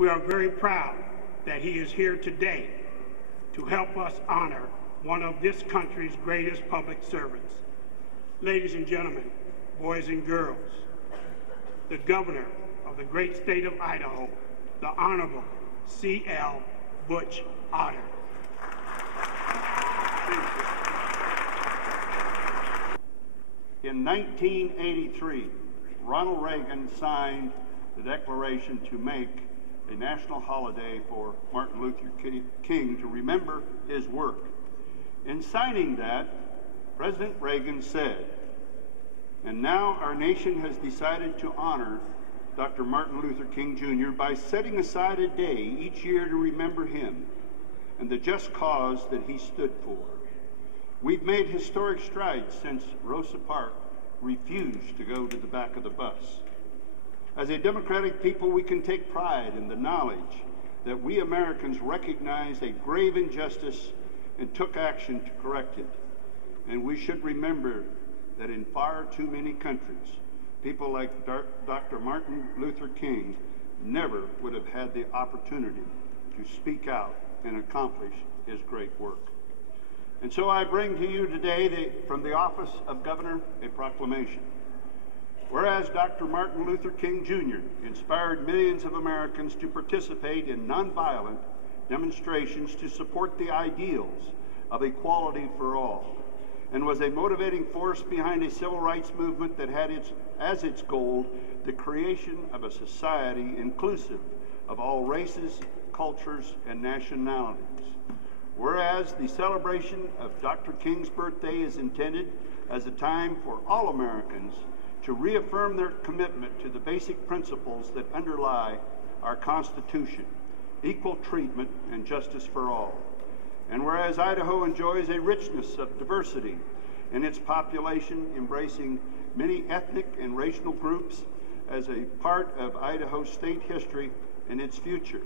We are very proud that he is here today to help us honor one of this country's greatest public servants. Ladies and gentlemen, boys and girls, the governor of the great state of Idaho, the Honorable C.L. Butch Otter. In 1983, Ronald Reagan signed the declaration to make a national holiday for Martin Luther King to remember his work. In signing that, President Reagan said, "And now our nation has decided to honor Dr. Martin Luther King Jr. by setting aside a day each year to remember him and the just cause that he stood for. We've made historic strides since Rosa Parks refused to go to the back of the bus. As a democratic people, we can take pride in the knowledge that we Americans recognized a grave injustice and took action to correct it. And we should remember that in far too many countries, people like Dr. Martin Luther King never would have had the opportunity to speak out and accomplish his great work. And so I bring to you today, from the office of Governor, a proclamation. Whereas Dr. Martin Luther King Jr. inspired millions of Americans to participate in nonviolent demonstrations to support the ideals of equality for all, and was a motivating force behind a civil rights movement that had as its goal the creation of a society inclusive of all races, cultures, and nationalities. Whereas the celebration of Dr. King's birthday is intended as a time for all Americans to reaffirm their commitment to the basic principles that underlie our Constitution, equal treatment and justice for all. And whereas Idaho enjoys a richness of diversity in its population, embracing many ethnic and racial groups as a part of Idaho's state history and its future.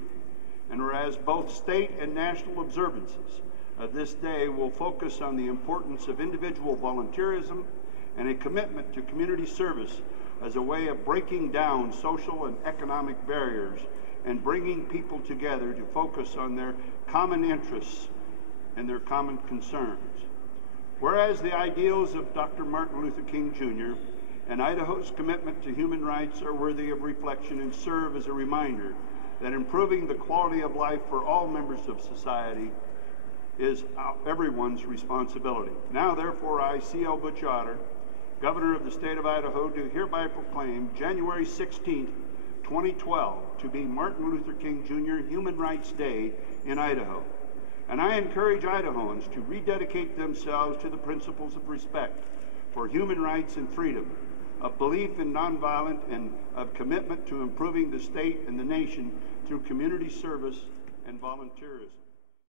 And whereas both state and national observances of this day will focus on the importance of individual volunteerism and a commitment to community service as a way of breaking down social and economic barriers and bringing people together to focus on their common interests and their common concerns. Whereas the ideals of Dr. Martin Luther King Jr. and Idaho's commitment to human rights are worthy of reflection and serve as a reminder that improving the quality of life for all members of society is everyone's responsibility. Now, therefore, I, C.L. Butch Otter, Governor of the state of Idaho, do hereby proclaim January 16th, 2012 to be Martin Luther King Jr. Human Rights Day in Idaho. And I encourage Idahoans to rededicate themselves to the principles of respect for human rights and freedom, of belief in nonviolence, and of commitment to improving the state and the nation through community service and volunteerism.